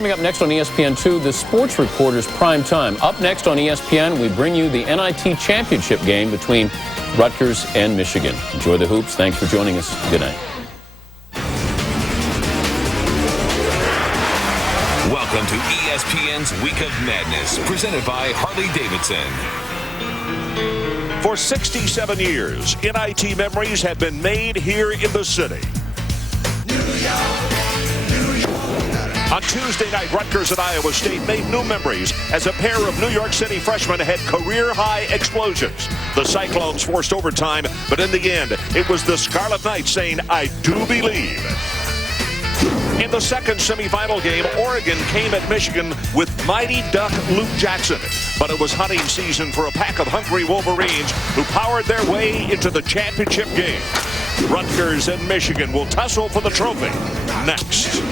Coming up next on ESPN2, the Sports Reporter's Prime Time. Up next on ESPN, we bring you the NIT Championship game between Rutgers and Michigan. Enjoy the hoops. Thanks for joining us. Good night. Welcome to ESPN's Week of Madness, presented by Harley-Davidson. For 67 years, NIT memories have been made here in the city. On Tuesday night, Rutgers and Iowa State made new memories as a pair of New York City freshmen had career-high explosions. The Cyclones forced overtime, but in the end, it was the Scarlet Knights saying, "I do believe." In the second semifinal game, Oregon came at Michigan with mighty Duck Luke Jackson. But it was hunting season for a pack of hungry Wolverines who powered their way into the championship game. Rutgers and Michigan will tussle for the trophy next.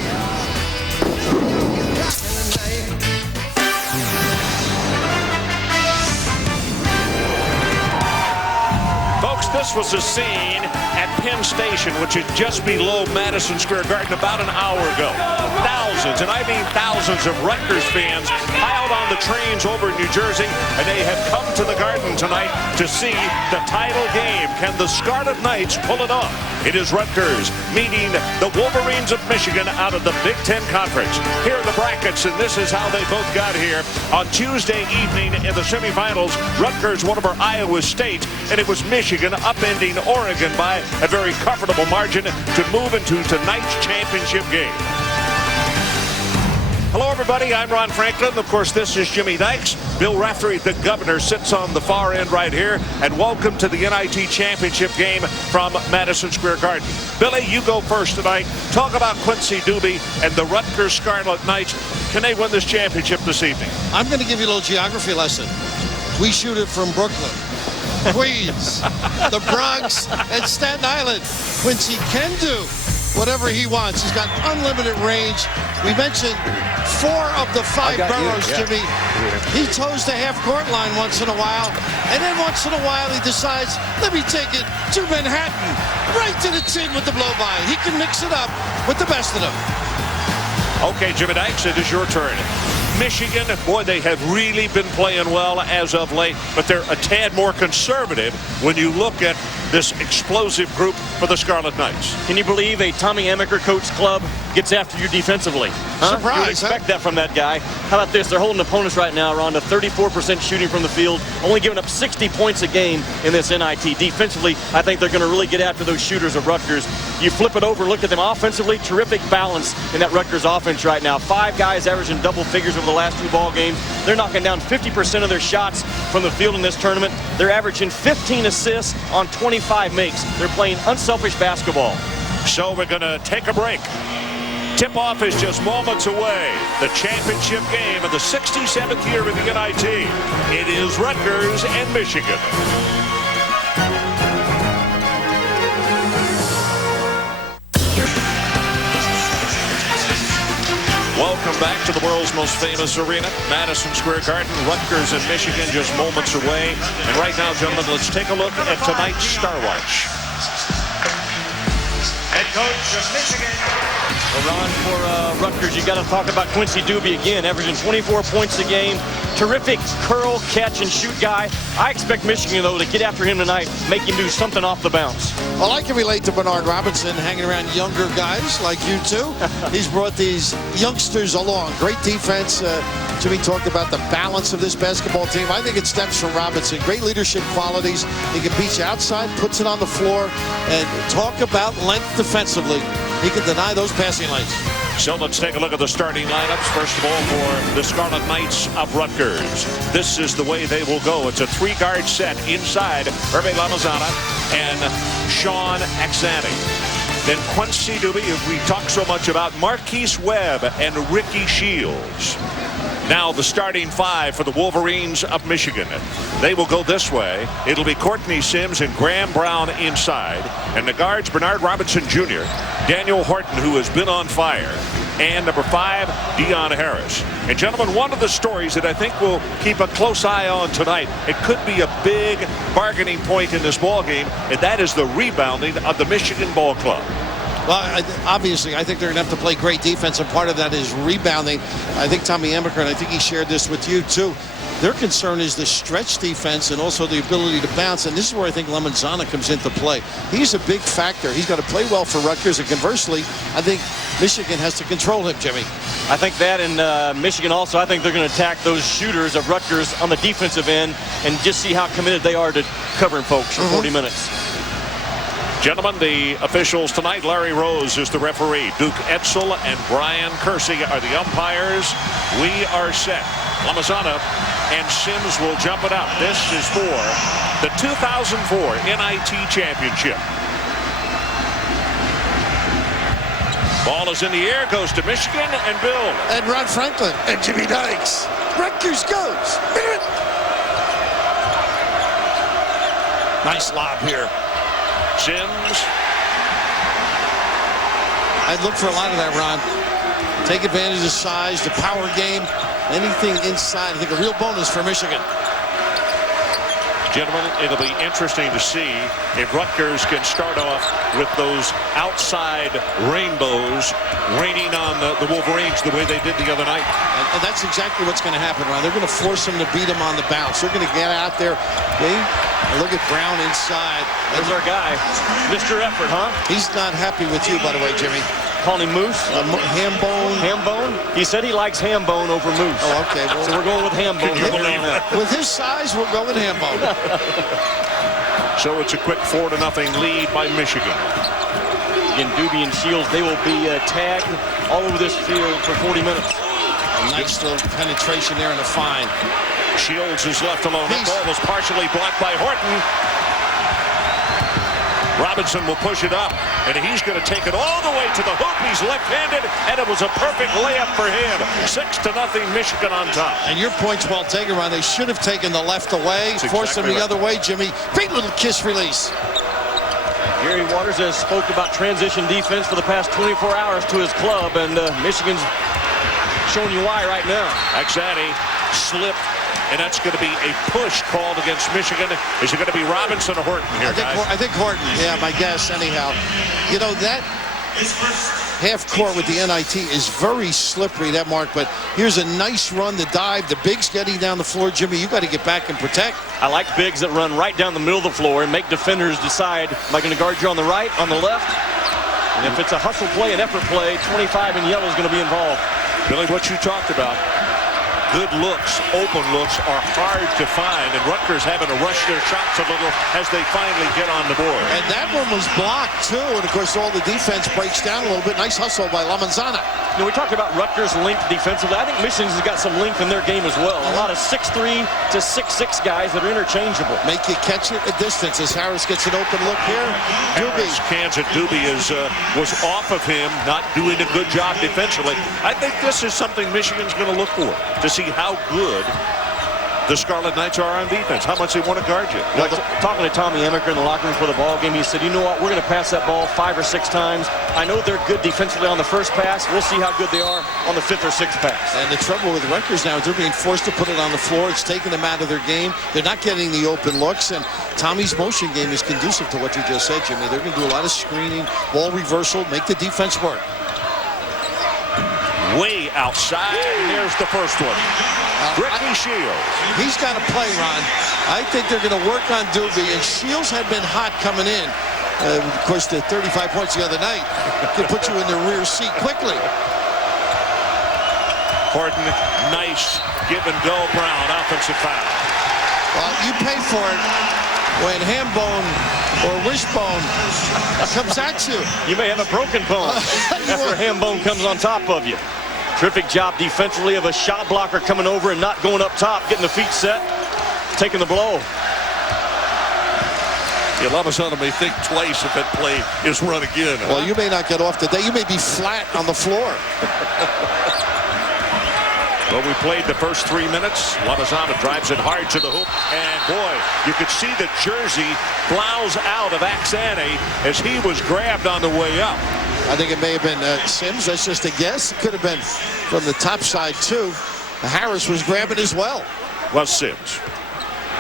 Folks, this was a scene at Penn Station, which is just below Madison Square Garden, about an hour ago. Thousands, and I mean thousands of Rutgers fans piled on the trains over in New Jersey, and they have come to the Garden tonight to see the title game. Can the Scarlet Knights pull it off? It is Rutgers meeting the Wolverines of Michigan out of the Big Ten Conference. Here are the brackets, and this is how they both got here. On Tuesday evening in the semifinals, Rutgers won over Iowa State, and it was Michigan upending Oregon by a very comfortable margin to move into tonight's championship game. Hello, everybody. I'm Ron Franklin. Of course, this is Jimmy Dykes. Bill Raftery, the governor, sits on the far end right here. And welcome to the NIT Championship game from Madison Square Garden. Billy, you go first tonight. Talk about Quincy Douby and the Rutgers Scarlet Knights. Can they win this championship this evening? I'm going to give you a little geography lesson. We shoot it from Brooklyn, Queens, the Bronx, and Staten Island. Quincy can do whatever he wants. He's got unlimited range. We mentioned 4 of the 5 boroughs, Jimmy. He toes the half-court line once in a while, and then once in a while he decides, let me take it to Manhattan, right to the tin with the blow-by. He can mix it up with the best of them. Okay, Jimmy Dykes, it is your turn. Michigan, boy, they have really been playing well as of late, but they're a tad more conservative when you look at this explosive group for the Scarlet Knights. Can you believe a Tommy Amaker coach club gets after you defensively? Surprise, you would expect that from that guy. How about this? They're holding opponents right now around to 34% shooting from the field, only giving up 60 points a game in this NIT. Defensively, I think they're going to really get after those shooters of Rutgers. You flip it over, look at them offensively, terrific balance in that Rutgers offense right now. 5 guys averaging double figures over the last 2 ball games. They're knocking down 50% of their shots from the field in this tournament. They're averaging 15 assists on 25 makes. They're playing unselfish basketball. So we're going to take a break. Tip-off is just moments away. The championship game of the 67th year of the NIT. It is Rutgers and Michigan. Welcome back to the world's most famous arena, Madison Square Garden. Rutgers and Michigan just moments away. And right now, gentlemen, let's take a look at tonight's Star Watch. Head coach of Michigan. Ron, for Rutgers, you got to talk about Quincy Douby again, averaging 24 points a game. Terrific curl, catch, and shoot guy. I expect Michigan, though, to get after him tonight, make him do something off the bounce. Well, I can relate to Bernard Robinson hanging around younger guys like you two. He's brought these youngsters along. Great defense. Jimmy talked about the balance of this basketball team. I think it stems from Robinson. Great leadership qualities. He can beat you outside, puts it on the floor, and talk about length defensively. He can deny those passing lanes. So let's take a look at the starting lineups. First of all, for the Scarlet Knights of Rutgers. This is the way they will go. It's a 3-guard set inside Herve Lamizana and Sean Axani. Then Quincy Douby, we talk so much about Marquise Webb and Ricky Shields. Now the starting 5 for the Wolverines of Michigan. They will go this way. It'll be Courtney Sims and Graham Brown inside. And the guards, Bernard Robinson Jr., Daniel Horton, who has been on fire, and number 5, Deion Harris. And gentlemen, one of the stories that I think we'll keep a close eye on tonight, it could be a big bargaining point in this ball game, and that is the rebounding of the Michigan Ball Club. Well, obviously, I think they're going to have to play great defense, and part of that is rebounding. I think Tommy Amaker, and I think he shared this with you too, their concern is the stretch defense and also the ability to bounce, and this is where I think Lamizana comes into play. He's a big factor. He's got to play well for Rutgers, and conversely, I think Michigan has to control him, Jimmy. I think that, and Michigan also, I think they're going to attack those shooters of Rutgers on the defensive end and just see how committed they are to covering folks for 40 minutes. Gentlemen, the officials tonight, Larry Rose is the referee. Duke Edsel and Brian Kersey are the umpires. We are set. Lamizana and Sims will jump it up. This is for the 2004 NIT Championship. Ball is in the air, goes to Michigan and Bill. And Ron Franklin and Jimmy Dykes. Rutgers goes. Nice lob here. Sims. I'd look for a lot of that, Ron. Take advantage of size, the power game, anything inside. I think a real bonus for Michigan. Gentlemen, it'll be interesting to see if Rutgers can start off with those outside rainbows raining on the Wolverines the way they did the other night. And that's exactly what's going to happen, Ron. They're going to force them to beat them on the bounce. They're going to get out there. Look at Brown inside. There's our guy, Mr. Effort, huh? He's not happy with you, by the way, Jimmy. Calling him Moose? Ham bone. Ham bone? He said he likes ham bone over Moose. Oh, okay. Well, so we're going with ham bone. With his size, we'll go with ham bone. So it's a quick 4-0 lead by Michigan. Again, Doobie and Shields, they will be tagged all over this field for 40 minutes. A nice little penetration there and a fine. Shields is left alone. The ball was partially blocked by Horton. Robinson will push it up, and he's going to take it all the way to the hoop. He's left-handed, and it was a perfect layup for him. 6-0, Michigan on top. And your point's well taken, Ron. They should have taken the left away, forced him the other way, Jimmy. Great little kiss release. Gary Waters has spoke about transition defense for the past 24 hours to his club, and Michigan's showing you why right now. Axani slipped. And that's going to be a push called against Michigan. Is it going to be Robinson or Horton here, guys? I think Horton. Yeah, my guess, anyhow. You know, that half court with the NIT is very slippery, that mark. But here's a nice run, the dive. The bigs getting down the floor. Jimmy, you got to get back and protect. I like bigs that run right down the middle of the floor and make defenders decide, am I going to guard you on the right, on the left? And if it's a hustle play, an effort play, 25 in yellow is going to be involved. Billy, what you talked about. Good looks, open looks are hard to find, and Rutgers having to rush their shots a little as they finally get on the board. And that one was blocked, too, and of course all the defense breaks down a little bit. Nice hustle by Lamizana. You know, we talked about Rutgers' length defensively. I think Michigan's has got some length in their game as well. A lot of 6'3" to 6'6" guys that are interchangeable. Make you catch it at distance as Harris gets an open look here. Doobie. Doobie was off of him, not doing a good job defensively. I think this is something Michigan's going to look for, to see how good the Scarlet Knights are on defense, how much they want to guard you. Like talking to Tommy Amaker in the locker room for the ball game, he said, you know what, we're going to pass that ball 5 or 6 times. I know they're good defensively on the first pass. We'll see how good they are on the 5th or 6th pass. And the trouble with Rutgers now is they're being forced to put it on the floor. It's taking them out of their game. They're not getting the open looks, and Tommy's motion game is conducive to what you just said, Jimmy. They're going to do a lot of screening, ball reversal, make the defense work. Way outside, and there's the first one. Ricky Shields. He's got to play, Ron. I think they're going to work on Doobie, and Shields had been hot coming in. Of course, the 35 points the other night can put you in the rear seat quickly. Horton, nice give and go. Brown, offensive foul. Well, you pay for it when ham bone or wishbone comes at you. You may have a broken bone after ham bone comes on top of you. Terrific job defensively of a shot blocker coming over and not going up top, getting the feet set, taking the blow. Yeah, Lamizana may think twice if that play is run again. Well, you may not get off today. You may be flat on the floor. Well, we played the first 3 minutes. Lamizana drives it hard to the hoop. And, boy, you could see the jersey blouse out of Axani as he was grabbed on the way up. I think it may have been Sims. That's just a guess. It could have been from the top side, too. Harris was grabbing as well. Was Sims.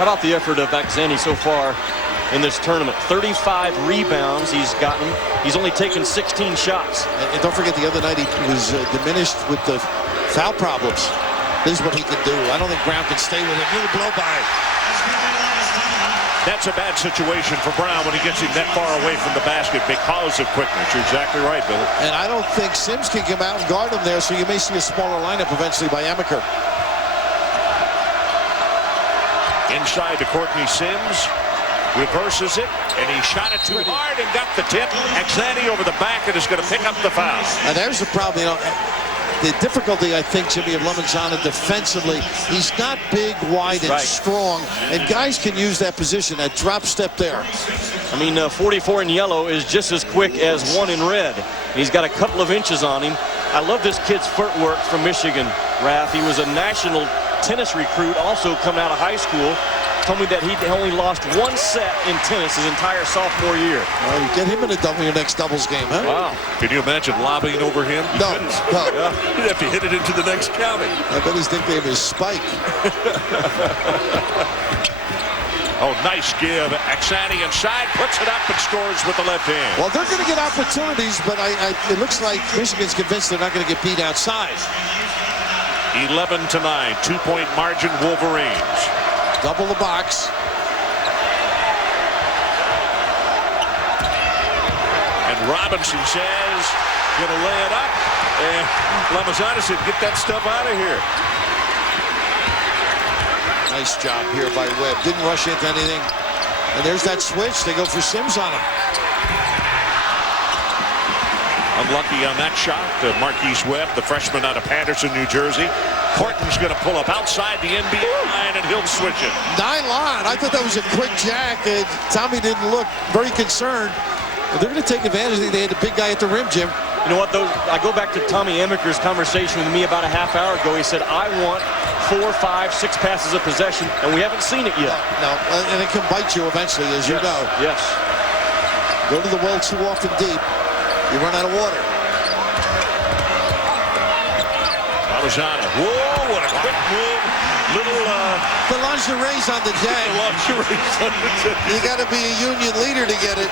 How about the effort of Axani so far in this tournament. 35 rebounds he's gotten. He's only taken 16 shots. And don't forget, the other night he was diminished with the foul problems. This is what he can do. I don't think Brown can stay with him. He'll blow by. That's a bad situation for Brown when he gets him that far away from the basket because of quickness. You're exactly right, Bill. And I don't think Sims can come out and guard him there, so you may see a smaller lineup eventually by Amaker. Inside to Courtney Sims. Reverses it, and he shot it too hard and got the tip. Axani over the back and is going to pick up the foul. And there's the problem, you know. The difficulty, I think, Jimmy, of Lamizana defensively, he's not big, wide, and strong, and guys can use that position, that drop step there. I mean, 44 in yellow is just as quick as 1 in red. He's got a couple of inches on him. I love this kid's footwork from Michigan, Raph. He was a national tennis recruit, also coming out of high school. Told me that he only lost 1 set in tennis his entire sophomore year. Well, you get him in your next doubles game, huh? Wow. Can you imagine lobbying over him? No. Yeah. You'd have to hit it into the next county. I bet his nickname is Spike. Oh, nice give. Axani inside, puts it up and scores with the left hand. Well, they're going to get opportunities, but it looks like Michigan's convinced they're not going to get beat outside. 11-9, 2-point margin, Wolverines. Double the box. And Robinson says, gonna lay it up. And Lamizana said, get that stuff out of here. Nice job here by Webb. Didn't rush into anything. And there's that switch. They go for Sims on him. Unlucky on that shot. Marquise Webb, the freshman out of Patterson, New Jersey. Horton's going to pull up outside the NBA line, and he'll switch it. 9-line. I thought that was a quick jack. Tommy didn't look very concerned. But they're going to take advantage. They had the big guy at the rim, Jim. You know what, though? I go back to Tommy Amaker's conversation with me about a half hour ago. He said, I want 4, 5, 6 passes of possession, and we haven't seen it yet. No, and it can bite you eventually, as you know. Yes. Go to the well too often deep, you run out of water. Lamizana. Whoa, what a quick move. Little, The lingerie's on the day. You got to be a union leader to get it.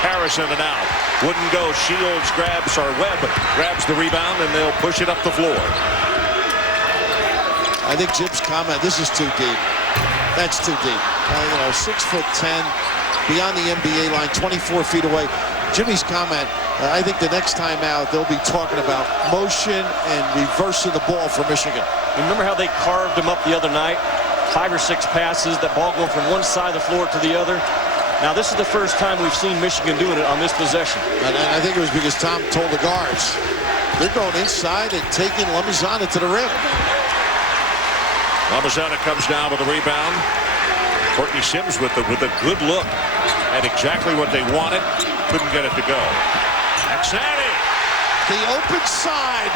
Harrison and out. Wouldn't go. Shields grabs, or Webb grabs the rebound, and they'll push it up the floor. I think Jim's comment, this is too deep. That's too deep. 6'10", beyond the NBA line, 24 feet away. Jimmy's comment, I think the next time out, they'll be talking about motion and reversing the ball for Michigan. Remember how they carved him up the other night? 5 or 6 passes, that ball going from one side of the floor to the other. Now, this is the first time we've seen Michigan doing it on this possession. And I think it was because Tom told the guards, they're going inside and taking Lamizana to the rim. Lamizana comes down with a rebound. Courtney Sims with a good look at exactly what they wanted. Couldn't get it to go. Axani. The open side.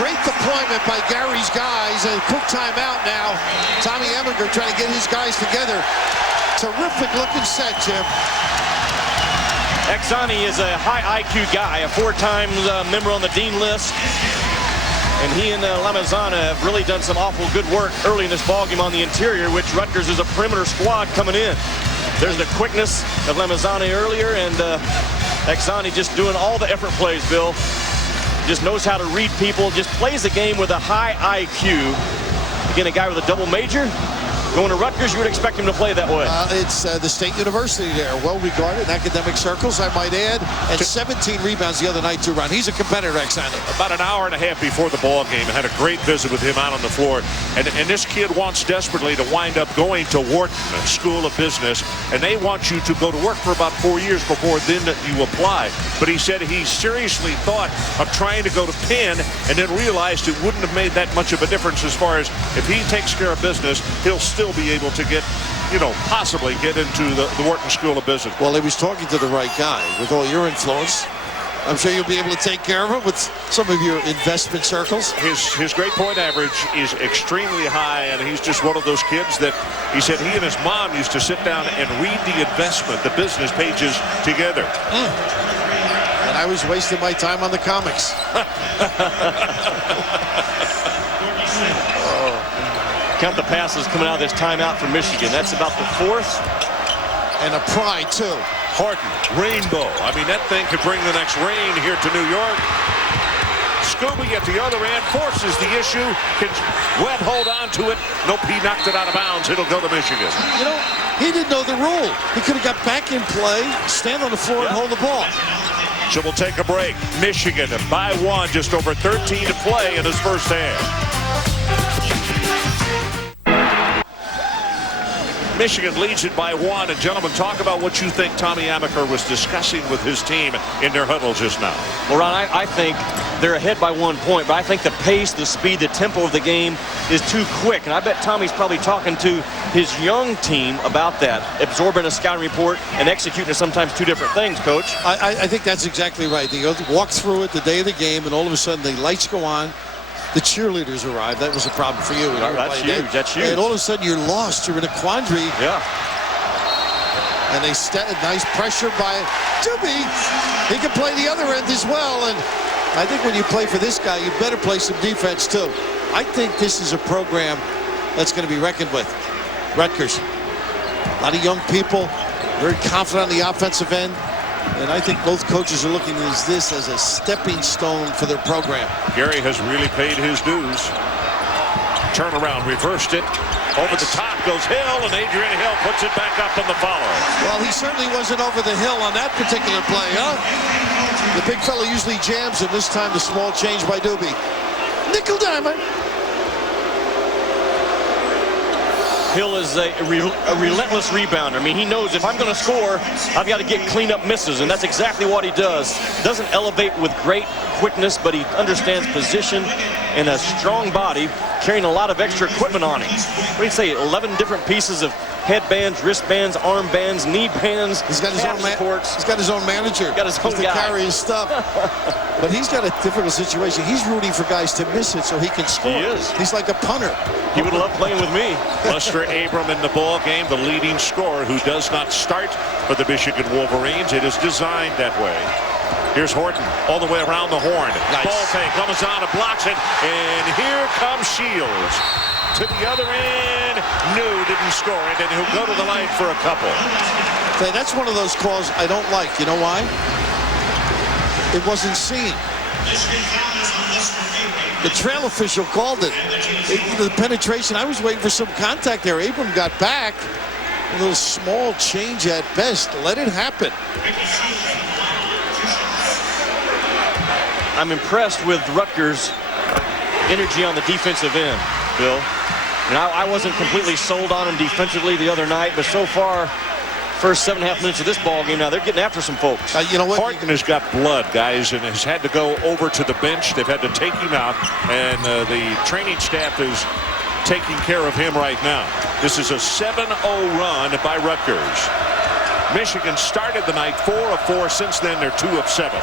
Great deployment by Gary's guys. A quick timeout now. Tommy Amaker trying to get his guys together. Terrific looking set, Jim. Axani is a high IQ guy, a 4-time member on the Dean list. And he and Lamizana have really done some awful good work early in this ballgame on the interior, which Rutgers is a perimeter squad coming in. There's the quickness of Lamizana earlier, and Axani just doing all the effort plays, Bill. Just knows how to read people, just plays the game with a high IQ. Again, a guy with a double major. Going to Rutgers, you would expect him to play that way. It's the State University there. Well regarded in academic circles, I might add. And 17 rebounds the other night, too, Ron. He's a competitor, Axani. About an hour and a half before the ball game, I had a great visit with him out on the floor. And this kid wants desperately to wind up going to Horton School of Business. And they want you to go to work for about 4 years before then you apply. But he said he seriously thought of trying to go to Penn and then realized it wouldn't have made that much of a difference as far as if he takes care of business, he'll still be able to get, possibly get into the Horton School of Business. Well, he was talking to the right guy. With all your influence, I'm sure you'll be able to take care of him with some of your investment circles. His grade point average is extremely high, and he's just one of those kids that he said he and his mom used to sit down and read the investment, the business pages together. And I was wasting my time on the comics. Count the passes coming out of this timeout for Michigan. That's about the 4th And a pride, too. Horton, rainbow. I mean, that thing could bring the next rain here to New York. Scooby at the other end forces the issue. Can Webb hold on to it? Nope, he knocked it out of bounds. It'll go to Michigan. You know, he didn't know the rule. He could have got back in play, stand on the floor, and hold the ball. So we'll take a break. Michigan by 1, just over 13 to play in his first half. Michigan leads it by 1. And gentlemen, talk about what you think Tommy Amaker was discussing with his team in their huddle just now. Well, Ron, I think they're ahead by 1 point, but I think the pace, the speed, the tempo of the game is too quick. And I bet Tommy's probably talking to his young team about that, absorbing a scouting report and executing sometimes 2 different things, Coach. I think that's exactly right. They walk through it the day of the game, and all of a sudden the lights go on. The cheerleaders arrive. That was a problem for you. That's huge. That's huge. And all of a sudden you're lost. You're in a quandary. Yeah. And they nice pressure by Doobie. He can play the other end as well. And I think when you play for this guy, you better play some defense too. I think this is a program that's going to be reckoned with. Rutgers. A lot of young people, very confident on the offensive end. And I think both coaches are looking at this as a stepping stone for their program. Gary has really paid his dues. Turnaround, reversed it. Over the top goes Hill, and Adrian Hill puts it back up on the follow. Well, he certainly wasn't over the hill on that particular play, huh? The big fella usually jams, and this time the small change by Doobie. Nickel diamond. Hill is a relentless rebounder. I mean, he knows if I'm going to score, I've got to get clean-up misses, and that's exactly what he does. Doesn't elevate with great quickness, but he understands position and a strong body, carrying a lot of extra equipment on him. What do you say, 11 different pieces of headbands, wristbands, armbands, knee bands. He's got his own supports. He's got his own manager. Got his own to carry his stuff. But he's got a difficult situation. He's rooting for guys to miss it so he can score. He is. He's like a punter. He would love playing with me. Lester Abram in the ball game, the leading scorer who does not start for the Michigan Wolverines. It is designed that way. Here's Horton all the way around the horn. Nice. Ball fake. Lamizana blocks it. And here comes Shields. To the other end. No, didn't score it. And he'll go to the line for a couple. That's one of those calls I don't like. You know why? It wasn't seen. The trail official called it. The penetration, I was waiting for some contact there. Abram got back. A little small change at best. Let it happen. I'm impressed with Rutgers' energy on the defensive end, Bill. And I wasn't completely sold on him defensively the other night, but so far, first 7.5 minutes of this ball game, now they're getting after some folks. You know what? Horton has got blood, guys, and has had to go over to the bench. They've had to take him out, and the training staff is taking care of him right now. This is a 7-0 run by Rutgers. Michigan started the night 4 of 4. Since then, they're 2 of 7.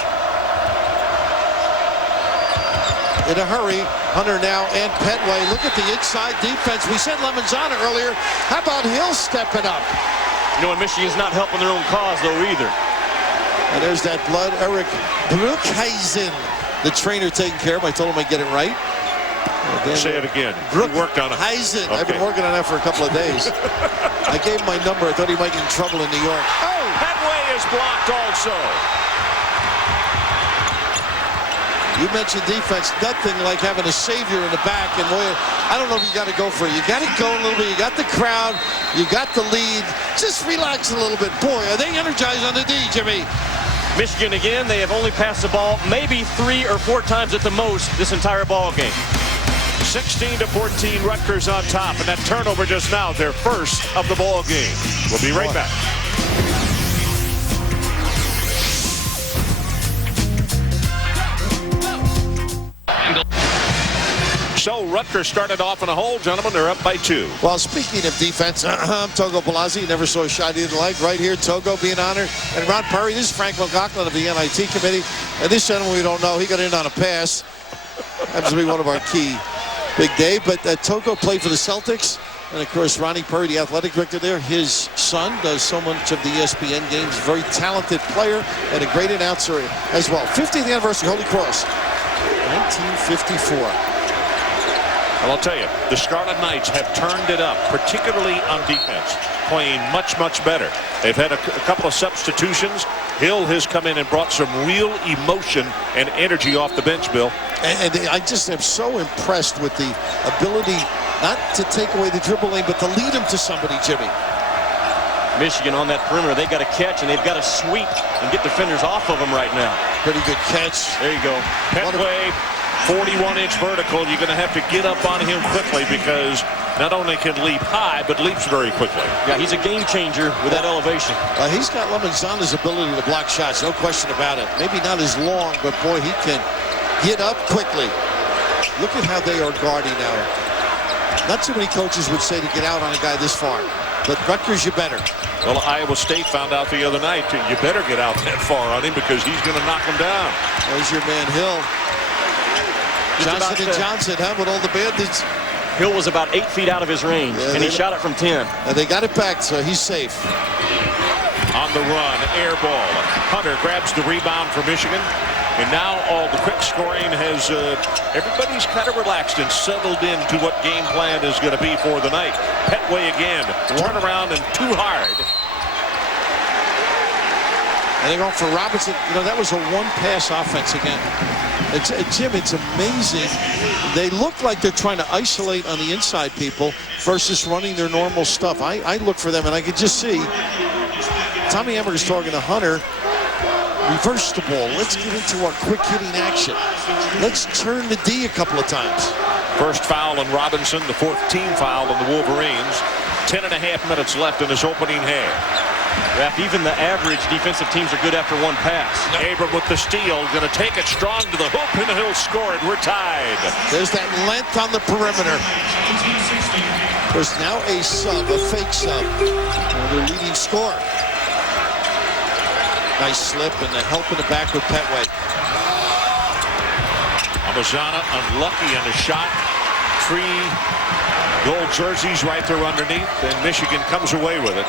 In a hurry, Hunter now and Petway. Look at the inside defense. We said Lamizana earlier. How about Hill stepping up? You know, and Michigan's not helping their own cause, though, either. And there's that blood. Eric Brookhuizen, the trainer, taking care of him. I told him I'd get it right. Say it again. Brook worked on it. Heisen. Okay. I've been working on that for a couple of days. I gave him my number. I thought he might get in trouble in New York. Oh, Petway is blocked also. You mentioned defense, nothing like having a savior in the back. And boy, I don't know if you got to go for it. You got to go a little bit. You got the crowd. You got the lead. Just relax a little bit. Boy, are they energized on the D, Jimmy. Michigan again, they have only passed the ball maybe 3 or 4 times at the most this entire ball game. 16-14, Rutgers on top. And that turnover just now, their first of the ball game. We'll be right back. So Rutgers started off in a hole, gentlemen. They're up by 2. Well, speaking of defense, Togo Palazzi never saw a shot he didn't like. Right here, Togo being honored. And Ron Perry, this is Frank McLaughlin of the NIT committee. And this gentleman we don't know, he got in on a pass. Happens to be one of our key big day. But Togo played for the Celtics. And, of course, Ronnie Perry, the athletic director there, his son does so much of the ESPN games. Very talented player and a great announcer as well. 50th anniversary, Holy Cross, 1954. Well, I'll tell you, the Scarlet Knights have turned it up, particularly on defense, playing much, much better. They've had a couple of substitutions. Hill has come in and brought some real emotion and energy off the bench, Bill. And I just am so impressed with the ability not to take away the dribble lane, but to lead him to somebody, Jimmy. Michigan on that perimeter, they got to catch, and they've got to sweep and get defenders off of them right now. Pretty good catch. There you go. Petway, 41-inch vertical. You're going to have to get up on him quickly because not only can leap high, but leaps very quickly. Yeah, he's a game changer with that elevation. He's got Lamizana's ability to block shots, no question about it. Maybe not as long, but boy, he can get up quickly. Look at how they are guarding now. Not too many coaches would say to get out on a guy this far, but Rutgers, you better. Well, Iowa State found out the other night, you better get out that far on him because he's going to knock him down. There's your man, Hill. Johnson and Johnson, huh, with all the bandits. Hill was about 8 feet out of his range, and he shot it from 10. And they got it back, so he's safe. On the run, air ball. Hunter grabs the rebound for Michigan. And now all the quick scoring has, everybody's kind of relaxed and settled into what game plan is going to be for the night. Petway again, turn around and too hard. And they're going for Robinson. You know, that was a one-pass offense again. Jim, it's amazing. They look like they're trying to isolate on the inside people versus running their normal stuff. I look for them, and I could just see Tommy Emmer's talking to Hunter. Reverse the ball. Let's get into our quick hitting action. Let's turn the D a couple of times. First foul on Robinson, the 4th team foul on the Wolverines. 10.5 minutes left in his opening half. Raf, even the average defensive teams are good after one pass. Abram with the steal, going to take it strong to the hoop, and he'll score it. We're tied. There's that length on the perimeter. There's now a sub, a fake sub. Their leading scorer. Nice slip and the help in the back with Petway. Lamizana unlucky on the shot. 3 gold jerseys right there underneath, and Michigan comes away with it.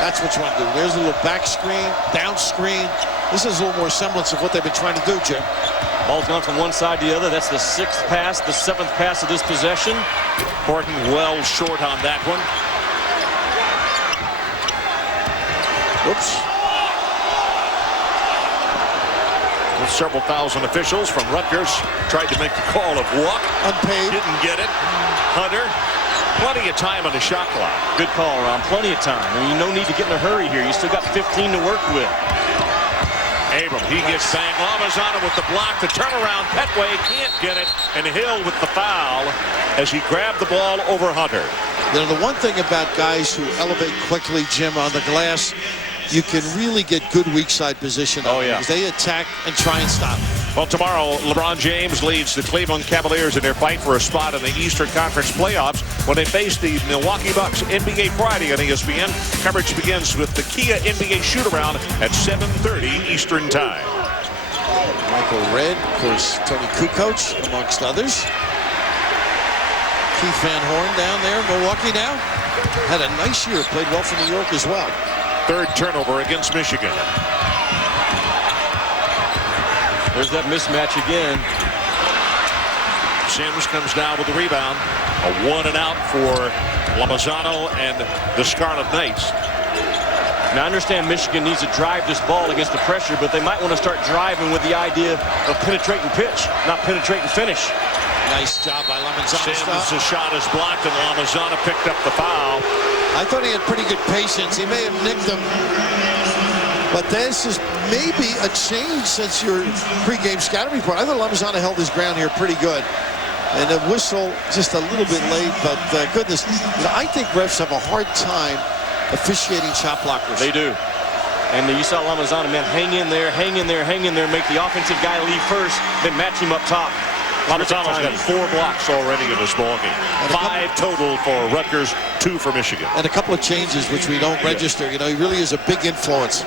That's what you want to do. There's a little back screen, down screen. This is a little more semblance of what they've been trying to do, Jim. Ball's gone from one side to the other. That's the 6th pass, the 7th pass of this possession. Horton well short on that one. Whoops. With several thousand officials from Rutgers tried to make the call of walk. Unpaid. Didn't get it. Hunter, plenty of time on the shot clock. Good call, Ron. Plenty of time. I mean, no need to get in a hurry here. You still got 15 to work with. Abram, he gets banged. Lamizana with the block. The turnaround. Petway can't get it. And Hill with the foul as he grabbed the ball over Hunter. You know, the one thing about guys who elevate quickly, Jim, on the glass, you can really get good weak side position. Oh, yeah. Because they attack and try and stop. Well, tomorrow, LeBron James leads the Cleveland Cavaliers in their fight for a spot in the Eastern Conference playoffs when they face the Milwaukee Bucks. NBA Friday on ESPN. Coverage begins with the Kia NBA shoot-around at 7:30 Eastern Time. Michael Redd, of course, Tony Kukoc, amongst others. Keith Van Horn down there, Milwaukee now. Had a nice year, played well for New York as well. 3rd turnover against Michigan. There's that mismatch again. Sims comes down with the rebound. A 1 and out for Lamizana and the Scarlet Knights. Now, I understand Michigan needs to drive this ball against the pressure, but they might want to start driving with the idea of penetrating pitch, not penetrating finish. Nice job by Lamizana. Sims' shot is blocked, and Lamizana picked up the foul. I thought he had pretty good patience. He may have nicked him. But this is maybe a change since your pregame scouting report. I thought Lamizana held his ground here pretty good. And the whistle just a little bit late, but goodness. You know, I think refs have a hard time officiating shot blockers. They do. And you saw Lamizana, man, hang in there, hang in there, hang in there, make the offensive guy leave first, then match him up top. Lamizana's got 4 blocks already in this ballgame. 5 total for Rutgers, 2 for Michigan. And a couple of changes which we don't register. You know, he really is a big influence.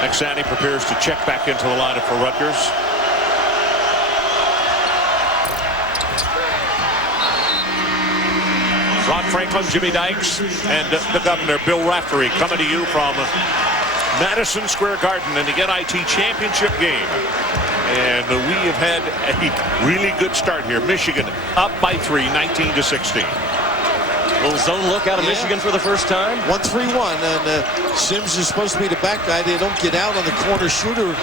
Exani prepares to check back into the lineup for Rutgers. Ron Franklin, Jimmy Dykes, and the governor, Bill Raftery, coming to you from Madison Square Garden in the NIT Championship game. And we have had a really good start here. Michigan up by 3, 19-16. Little zone look out of Michigan for the first time. 1-3-1, and Sims is supposed to be the back guy. They don't get out on the corner shooter.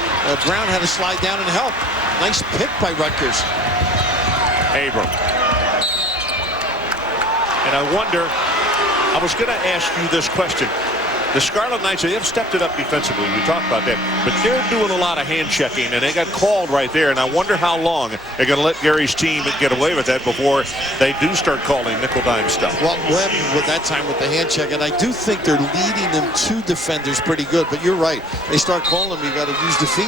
Brown had to slide down and help. Nice pick by Rutgers. Abram. And I wonder, I was going to ask you this question. The Scarlet Knights, they have stepped it up defensively. We talked about that. But they're doing a lot of hand checking, and they got called right there. And I wonder how long they're going to let Gary's team get away with that before they do start calling nickel-dime stuff. Well, Webb, with that time with the hand check, and I do think they're leading them to defenders pretty good. But you're right. They start calling them, you got to use the feet.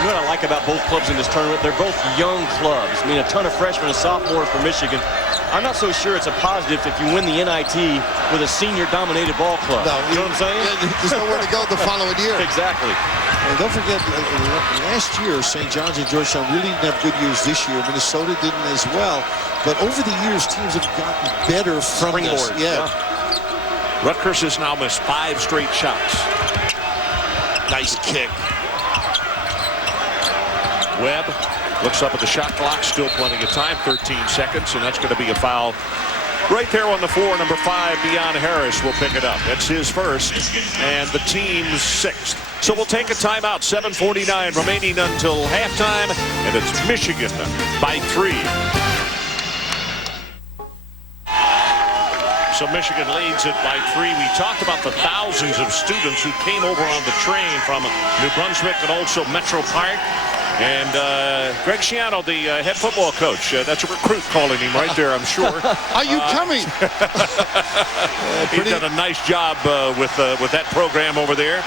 You know what I like about both clubs in this tournament? They're both young clubs. I mean, a ton of freshmen and sophomores for Michigan. I'm not so sure it's a positive if you win the NIT with a senior-dominated ball club. No, you know what I'm saying? There's nowhere to go the following year. Exactly. And don't forget, last year, St. John's and Georgetown really didn't have good years this year. Minnesota didn't as well. But over the years, teams have gotten better from this. Yeah. Rutgers has now missed 5 straight shots. Nice kick. Webb looks up at the shot clock, still plenty of time, 13 seconds, and that's going to be a foul right there on the floor. Number 5, Deion Harris will pick it up. That's his first, and the team's 6th. So we'll take a timeout, 7:49 remaining until halftime, and it's Michigan by 3. So Michigan leads it by 3. We talked about the thousands of students who came over on the train from New Brunswick and also Metro Park. And Greg Schiano, the head football coach, that's a recruit calling him right there, I'm sure. Are you coming? He's done a nice job with that program over there.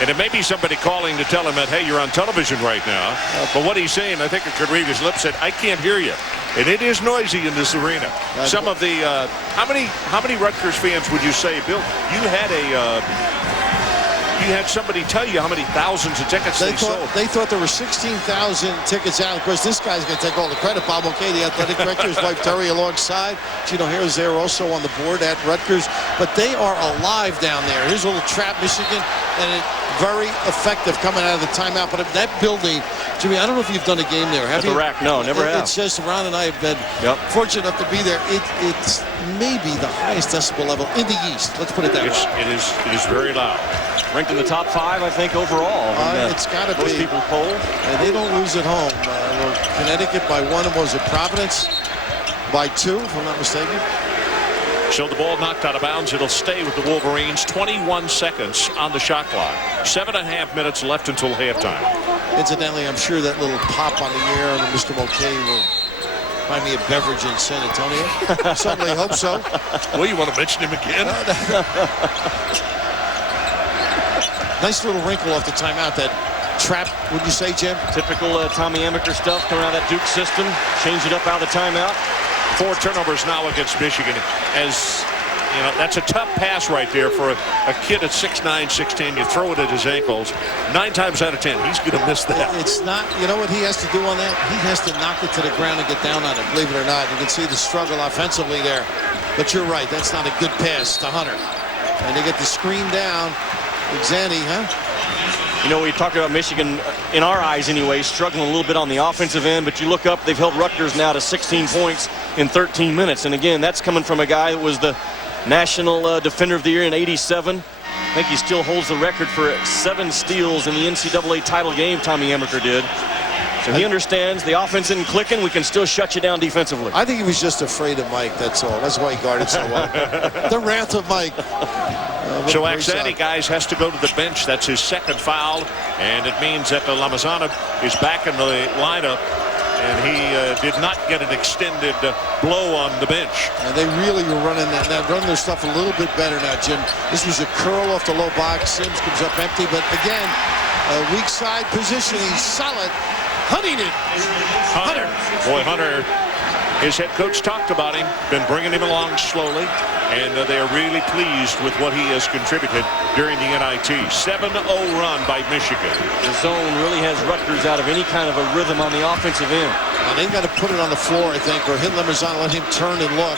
And it may be somebody calling to tell him that, hey, you're on television right now. But what he's saying, I think I could read his lips, said, I can't hear you. And it is noisy in this arena. Some of the, how many Rutgers fans would you say, Bill, you had somebody tell you how many thousands of tickets they sold? They thought there were 16,000 tickets out. Of course, this guy's going to take all the credit. Bob O'Kay, the athletic director, his wife Terry alongside. Gino Harris there also on the board at Rutgers. But they are alive down there. Here's a little trap, Michigan, and very effective coming out of the timeout. But that building, Jimmy, I don't know if you've done a game there. Have you? At the rack, no, never have. It's just Ron and I have been fortunate enough to be there. It's maybe the highest decibel level in the East. Let's put it that way. It is very loud. Ranked in the top 5, I think, overall. It's got to be. Most people poll. And they don't lose at home. Connecticut by 1, and was it Providence by 2, if I'm not mistaken. So the ball knocked out of bounds. It'll stay with the Wolverines. 21 seconds on the shot clock. 7.5 minutes left until halftime. Incidentally, I'm sure that little pop on the air and Mr. Mulcahy will find me a beverage in San Antonio. Certainly hope so. Well, you want to mention him again? Nice little wrinkle off the timeout. That trap, would you say, Jim? Typical Tommy Amaker stuff coming out of that Duke system. Change it up out of the timeout. 4 turnovers now against Michigan. As you know, that's a tough pass right there for a kid at 6'9", 6'10". You throw it at his ankles. 9 times out of 10, he's going to miss that. It's not, you know what he has to do on that? He has to knock it to the ground and get down on it, believe it or not. You can see the struggle offensively there. But you're right, that's not a good pass to Hunter. And they get the screen down. Xanny, huh? You know, we talked about Michigan, in our eyes anyway, struggling a little bit on the offensive end, but you look up, they've held Rutgers now to 16 points in 13 minutes. And again, that's coming from a guy that was the National Defender of the Year in '87. I think he still holds the record for 7 steals in the NCAA title game, Tommy Amaker did. So he understands the offense isn't clicking, we can still shut you down defensively. I think he was just afraid of Mike, that's all. That's why he guarded so well. The wrath of Mike. So Axani, guys, has to go to the bench. That's his 2nd foul, and it means that Lamizana is back in the lineup, and he did not get an extended blow on the bench. And they really were running that. Now, running their stuff a little bit better now, Jim. This was a curl off the low box. Sims comes up empty, but again, weak side positioning, solid. Huntington. Hunter. Boy, Hunter, his head coach talked about him, been bringing him along slowly, and they are really pleased with what he has contributed during the NIT. 7-0 run by Michigan. The zone really has Rutgers out of any kind of a rhythm on the offensive end. Now, they've got to put it on the floor, I think, or hit Lamizana, let him turn and look.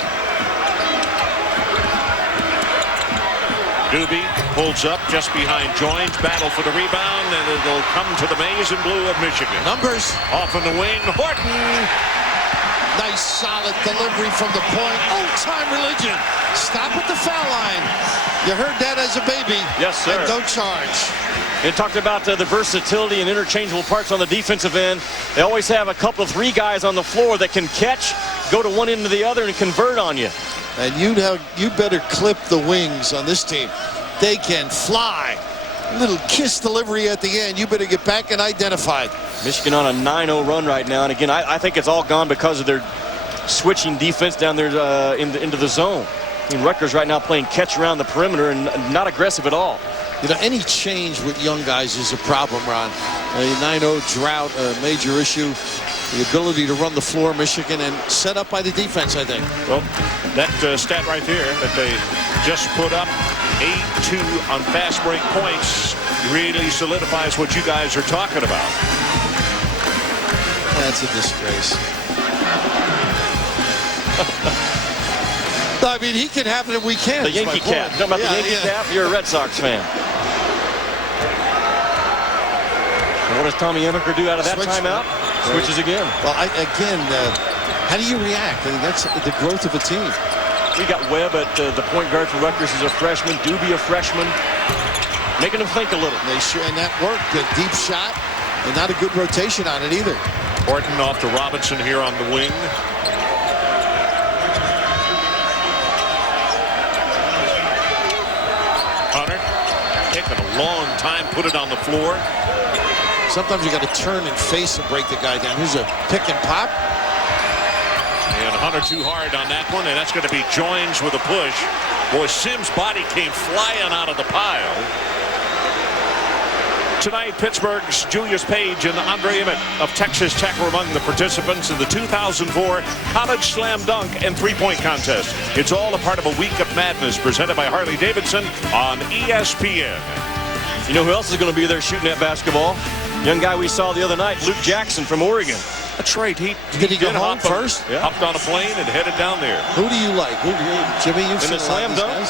Doobie pulls up just behind Joins. Battle for the rebound, and it'll come to the maize and blue of Michigan. Numbers. Off in the wing, Horton. Nice, solid delivery from the point. Old-time religion. Stop at the foul line. You heard that as a baby. Yes, sir. And don't charge. It talked about the versatility and interchangeable parts on the defensive end. They always have a couple of 3 guys on the floor that can catch, go to one end to the other, and convert on you. And you better clip the wings on this team. They can fly. Little kiss delivery at the end. You better get back and identify. Michigan on a 9-0 run right now. And again, I think it's all gone because of their switching defense down there into the zone. I mean, Rutgers right now playing catch around the perimeter and not aggressive at all. You know, any change with young guys is a problem, Ron. A 9-0 drought, a major issue. The ability to run the floor, Michigan, and set up by the defense, I think. Well, that stat right there that they just put up, 8-2 on fast break points, really solidifies what you guys are talking about. That's a disgrace. I mean, he can have it and we can't. The Yankee cap. You talking about the Yankee cap? You're a Red Sox fan. And what does Tommy Amaker do out of that timeout? Switches again. Well, how do you react? I mean, that's the growth of a team. We got Webb at the point guard for Rutgers as a freshman. Doobie a freshman. Making them think a little. And that worked. A deep shot. And not a good rotation on it either. Horton off to Robinson here on the wing. Hunter taking a long time, put it on the floor. Sometimes you got to turn and face and break the guy down. Here's a pick and pop. And Hunter too hard on that one, and that's going to be Joins with a push. Boy, Sims' body came flying out of the pile. Tonight, Pittsburgh's Julius Page and Andre Emmett of Texas Tech were among the participants in the 2004 College Slam Dunk and Three-Point Contest. It's all a part of a week of madness presented by Harley-Davidson on ESPN. You know who else is going to be there shooting that basketball? Young guy we saw the other night, Luke Jackson from Oregon. That's right. Did he go home first? Hopped on a plane and headed down there. Who do you like? Jimmy, you've seen in the slam dunk?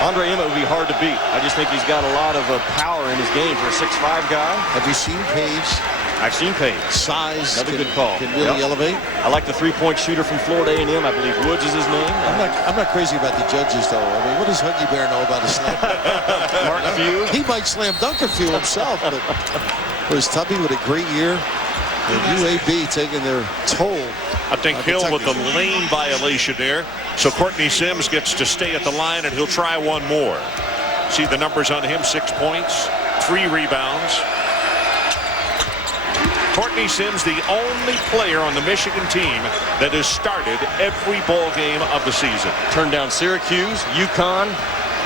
Andre Emmett would be hard to beat. I just think he's got a lot of power in his game for a 6'5" guy. Have you seen Page? I've seen Page. Size. Another good call. Can really elevate. I like the 3-point shooter from Florida A&M. I believe Woods is his name. I'm not crazy about the judges, though. I mean, what does Huggy Bear know about a slam dunk? Mark Few. He might slam dunk a few himself, but was Tubby with a great year. And UAB taking their toll. I think Hill with the lane violation there. So Courtney Sims gets to stay at the line, and he'll try one more. See the numbers on him, 6 points, 3 rebounds. Courtney Sims, the only player on the Michigan team that has started every ball game of the season. Turned down Syracuse, UConn,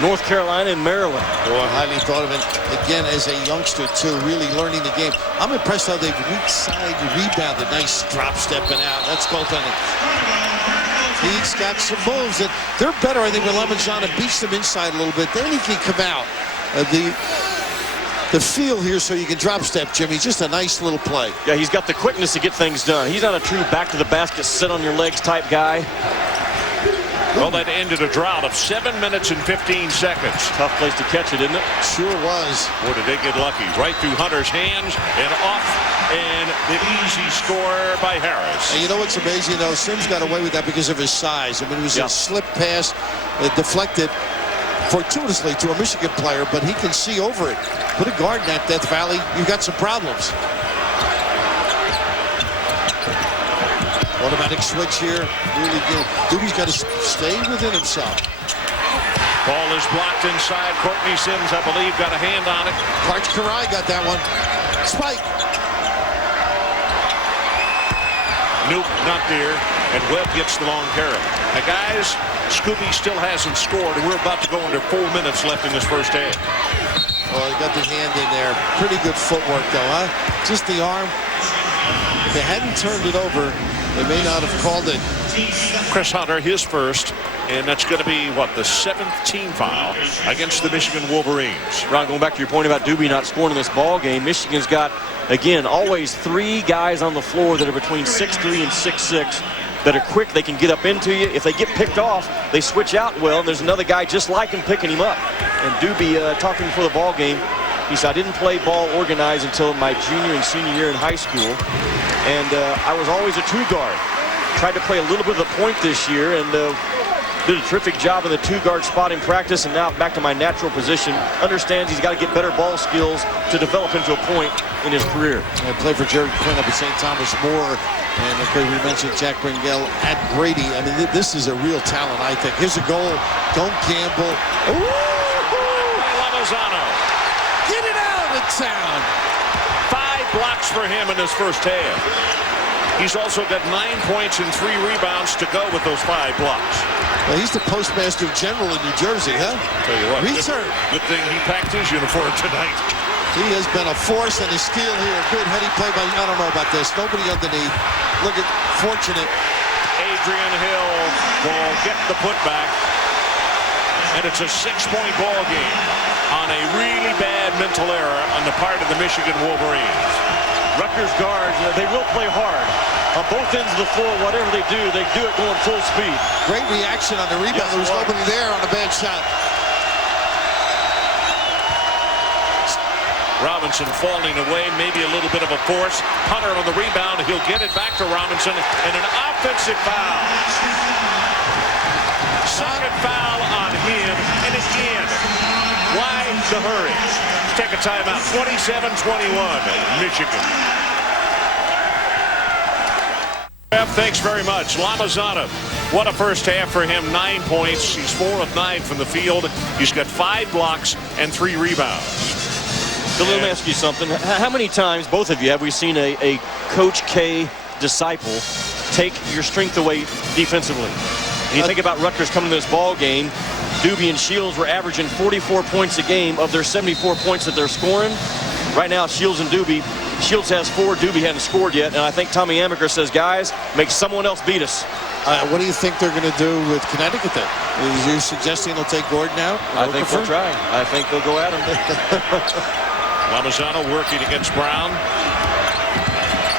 North Carolina, and Maryland. Boy, highly thought of it again as a youngster, too, really learning the game. I'm impressed how they've weak side rebounded. Nice drop stepping out. That's goaltending. He's got some moves that they're better, I think, when Lamizana beats them inside a little bit. Then he can come out. The feel here so you can drop step, Jimmy. Just a nice little play. Yeah, he's got the quickness to get things done. He's not a true back-to-the-basket, sit-on-your-legs type guy. Well, that ended a drought of 7 minutes and 15 seconds. Tough place to catch it, isn't it? Sure was. Boy, did they get lucky. Right through Hunter's hands and off, and the easy score by Harris. And you know what's amazing, though? Sims got away with that because of his size. I mean, it was a slip pass, deflected fortuitously to a Michigan player, but he can see over it. Put a guard in that Death Valley, you've got some problems. Automatic switch here, really good. Doobie's got to stay within himself. Ball is blocked inside. Courtney Sims, I believe, got a hand on it. Karch Karai got that one. Spike. Nope, not there. And Webb gets the long carry. Now, guys, Scooby still hasn't scored. We're about to go under 4 minutes left in this first half. Oh, he got the hand in there. Pretty good footwork, though, huh? Just the arm. If they hadn't turned it over, they may not have called it. Chris Hunter, his first, and that's going to be, what, the 7th team foul against the Michigan Wolverines. Ron, going back to your point about Doobie not scoring in this ball game, Michigan's got, again, always 3 guys on the floor that are between 6'3" and 6'6". that are quick. They can get up into you. If they get picked off, they switch out well, and there's another guy just like him picking him up. And Doobie, talking before the ball game, he said, I didn't play ball organized until my junior and senior year in high school, and I was always a two-guard. Tried to play a little bit of the point this year, and did a terrific job in the two-guard spot in practice, and now back to my natural position. Understands he's got to get better ball skills to develop into a point in his career. I played for Jerry Quinn up at St. Thomas More, and of course we mentioned Jack Bringell at Grady. I mean, this is a real talent, I think. Here's a goal. Don't gamble. Ooh! Lamizana. Get it out of town. 5 blocks for him in his first half. He's also got 9 points and 3 rebounds to go with those 5 blocks. Well, he's the postmaster general in New Jersey, huh? Tell you what, Return. Good thing he packed his uniform tonight. He has been a force and a steal here. Good heady play by, I don't know about this. Nobody underneath. Look at, fortunate. Adrian Hill will get the putback. And it's a 6-point ball game on a really bad mental error on the part of the Michigan Wolverines. Rutgers guards, they will play hard. On both ends of the floor, whatever they do it going full speed. Great reaction on the rebound. Yes, there was nobody there on a bad shot. Robinson falling away, maybe a little bit of a force. Hunter on the rebound. He'll get it back to Robinson, and an offensive foul. Second foul on him, and again, why the hurry? Take a timeout. 27-21, Michigan. Thanks very much. Lamizana, what a first half for him. 9 points. He's 4 of 9 from the field. He's got 5 blocks and 3 rebounds. So let me ask you something. How many times, both of you, have we seen a Coach K disciple take your strength away defensively? And you think about Rutgers coming to this ball game, Doobie and Shields were averaging 44 points a game of their 74 points that they're scoring. Right now, Shields and Doobie. Shields has 4, Doobie hadn't scored yet, and I think Tommy Amaker says, guys, make someone else beat us. What do you think they're going to do with Connecticut then? Are you suggesting they'll take Gordon out? I think they'll try. I think they'll go at him. Lamizana working against Brown.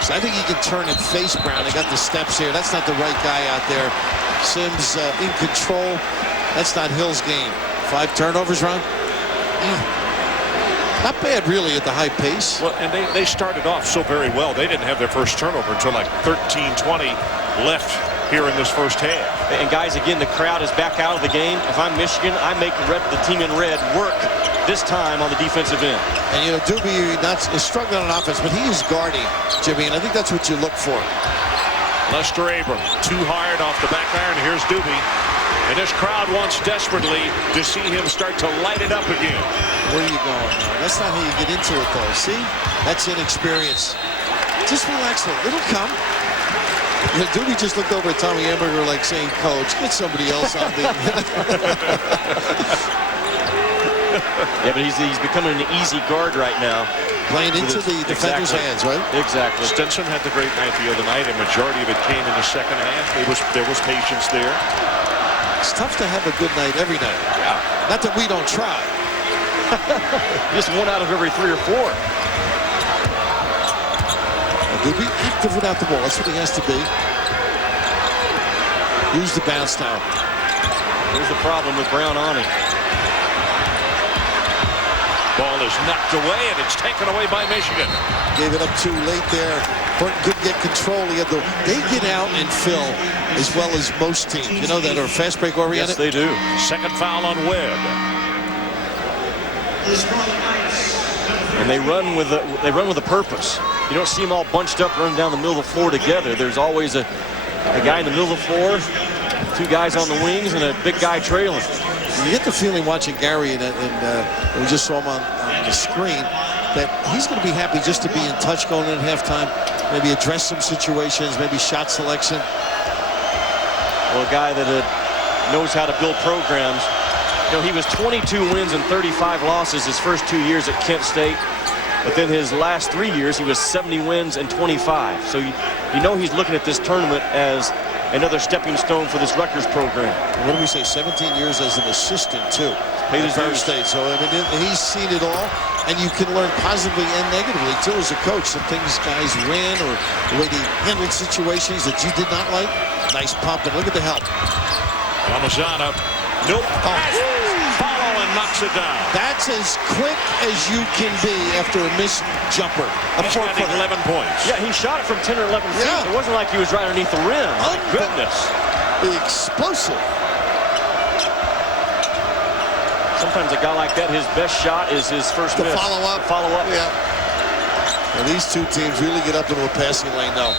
So I think he can turn and face Brown. They got the steps here. That's not the right guy out there. Sims in control. That's not Hill's game. 5 turnovers, Ron? Not bad, really, at the high pace. Well, and they started off so very well. They didn't have their first turnover until like 13-20 left here in this first half. And guys, again, the crowd is back out of the game. If I'm Michigan, I make the team in red work this time on the defensive end. And, you know, Doobie is struggling on offense, but he is guarding, Jimmy, and I think that's what you look for. Lester Abram, too hard off the back iron. Here's Doobie. And this crowd wants desperately to see him start to light it up again. Where are you going now? That's not how you get into it, though. See? That's inexperience. Just relax a little. It'll come. You know, Doobie just looked over at Tommy Amaker like saying, Coach, get somebody else on the... Yeah, but he's becoming an easy guard right now. Playing into the defender's hands, right? Exactly. Stinson had the great night the other night, and majority of it came in the second half. There was patience there. It's tough to have a good night every night. Yeah. Not that we don't try. Just 1 out of every 3 or 4. Doobie active without the ball. That's what he has to be. Use the bounce now. Here's the problem with Brown on him. Ball is knocked away, and it's taken away by Michigan. Gave it up too late there. Horton couldn't get control. They get out and fill as well as most teams. You know that are fast break oriented? Yes, they do. Second foul on Webb. And they run with a purpose. You don't see them all bunched up running down the middle of the floor together. There's always a guy in the middle of the floor, 2 guys on the wings, and a big guy trailing. You get the feeling watching Gary, and we just saw him on the screen, that he's going to be happy just to be in touch going in at halftime, maybe address some situations, maybe shot selection. Well, a guy that knows how to build programs. You know, he was 22 wins and 35 losses his first 2 years at Kent State. But then his last 3 years, he was 70 wins and 25. So you know he's looking at this tournament as another stepping stone for this Rutgers program. What do we say? 17 years as an assistant too. Paid at his Penn dues. State. So I mean, he's seen it all, and you can learn positively and negatively too as a coach. Some things guys ran or the way they handled situations that you did not like. Nice pump, and look at the help. Lamizana, nope. Follow and knocks it down. That's as quick as you can be after a missed jumper. He's got 11 points. Yeah, he shot it from 10 or 11 feet. Yeah. It wasn't like he was right underneath the rim. My goodness. Explosive. Sometimes a guy like that, his best shot is his first miss. Follow up. Follow up. Yeah. And these two teams really get up into a passing lane now.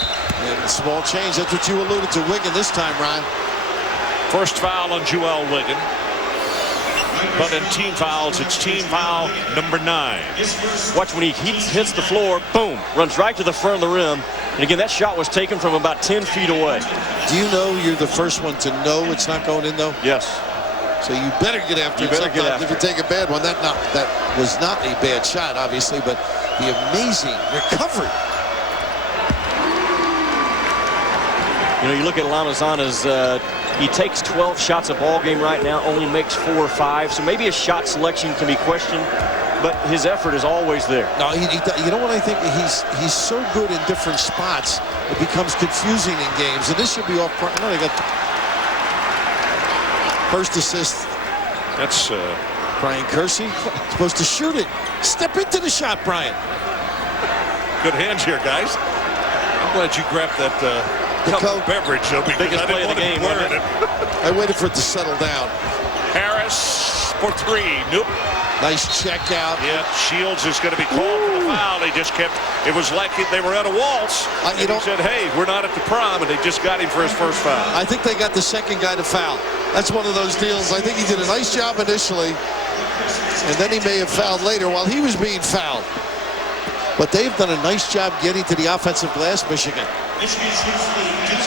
And small change. That's what you alluded to Wigan this time, Ron. First foul on Joel Wigan. But in team fouls, it's team foul number 9. Watch when he hits the floor, boom, runs right to the front of the rim. And again, that shot was taken from about 10 feet away. Do you know you're the first one to know it's not going in, though? Yes. So you better get after it. Sometimes if you take a bad one, that was not a bad shot, obviously, but the amazing recovery. You know, you look at Lamizana's, he takes 12 shots a ball game right now, only makes 4 or 5. So maybe his shot selection can be questioned, but his effort is always there. No, you know what I think? He's so good in different spots, it becomes confusing in games. And this should be off. No, they got first assist. That's Brian Kersey supposed to shoot it. Step into the shot, Brian. good hands here, guys. I'm glad you grabbed that cup of beverage, though, because biggest play of the game, wasn't it? I waited for it to settle down. Harris for 3. Nope. Nice check out. Yeah, Shields is going to be called for the foul. They just kept, it was like they were at a waltz. And he said, hey, we're not at the prom, and they just got him for his first foul. I think they got the second guy to foul. That's one of those deals. I think he did a nice job initially, and then he may have fouled later while he was being fouled. But they've done a nice job getting to the offensive glass, Michigan.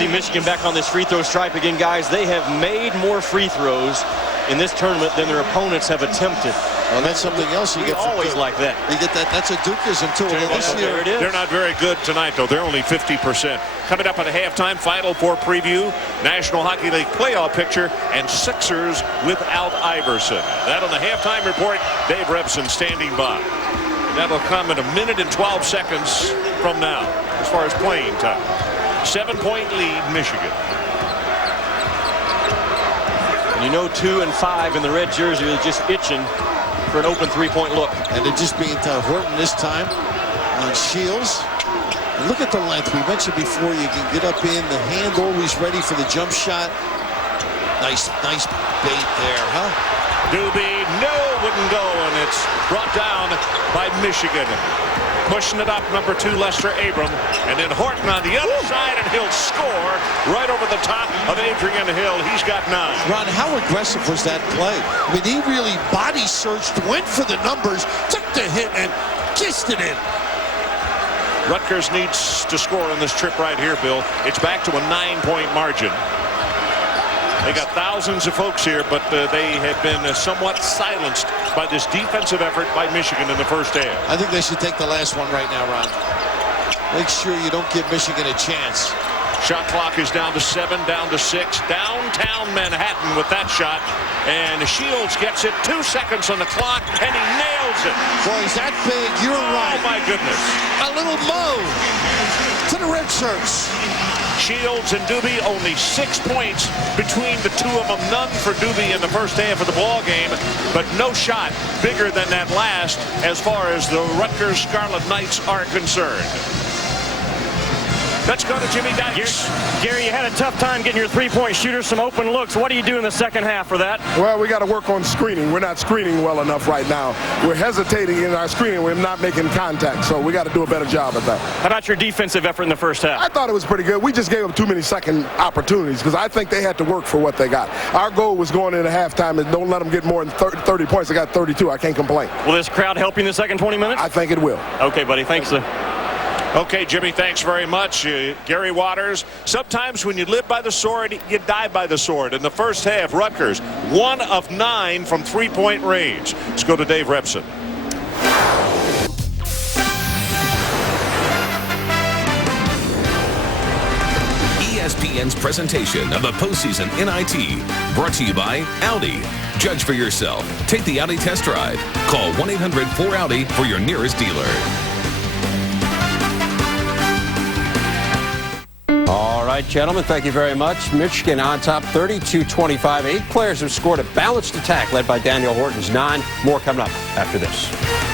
See Michigan back on this free throw stripe again, guys. They have made more free throws in this tournament than their opponents have attempted. Well, that's something else you get. Always like that. You get that. That's a Dukism too. Well, this year, it is. They're not very good tonight, though. They're only 50%. Coming up at the halftime, Final Four preview, National Hockey League playoff picture, and Sixers without Iverson. That on the halftime report. Dave Rebson standing by. And that'll come in 1 minute and 12 seconds from now, as far as playing time. 7-point lead, Michigan. And you know 2 and 5 in the red jersey are just itching for an open three-point look. and they're just being Horton this time on Shields. And look at the length. We mentioned before you can get up in the hand, always ready for the jump shot. Nice bait there, huh? Doobie, no, wouldn't go, and it's brought down by Michigan. Pushing it up, number 2, Lester Abram. And then Horton on the other side, and he'll score right over the top of Adrian Hill. He's got 9. Ron, how aggressive was that play? I mean, he really body searched, went for the numbers, took the hit, and kissed it in. Rutgers needs to score on this trip right here, Bill. It's back to a 9-point margin. They got thousands of folks here, but they have been somewhat silenced by this defensive effort by Michigan in the first half. I think they should take the last one right now, Ron. Make sure you don't give Michigan a chance. Shot clock is down to 7, down to 6. Downtown Manhattan with that shot. And Shields gets it. 2 seconds on the clock, and he nails it. Boy, is that big. You're right. Oh, my goodness. A little move to the red shirts. Shields and Doobie, only 6 points between the two of them. None for Doobie in the first half of the ball game, but no shot bigger than that last as far as the Rutgers Scarlet Knights are concerned. Let's go to Jimmy Dykes. Gary, you had a tough time getting your three-point shooters some open looks. What do you do in the second half for that? Well, we got to work on screening. We're not screening well enough right now. We're hesitating in our screening. We're not making contact, so we got to do a better job at that. How about your defensive effort in the first half? I thought it was pretty good. We just gave them too many second opportunities because I think they had to work for what they got. Our goal was going into halftime and don't let them get more than 30 points. They got 32. I can't complain. Will this crowd help you in the second 20 minutes? I think it will. Okay, buddy. Thanks, sir. Okay, Jimmy, thanks very much. Gary Waters, sometimes when you live by the sword, you die by the sword. In the first half, Rutgers, 1 of 9 from three-point range. Let's go to Dave Rebson. ESPN ESPN's presentation of the postseason NIT. Brought to you by Audi. Judge for yourself. Take the Audi test drive. Call 1-800-4AUDI for your nearest dealer. All right, gentlemen, thank you very much. Michigan on top 32-25. 8 players have scored a balanced attack led by Daniel Horton's 9. More coming up after this.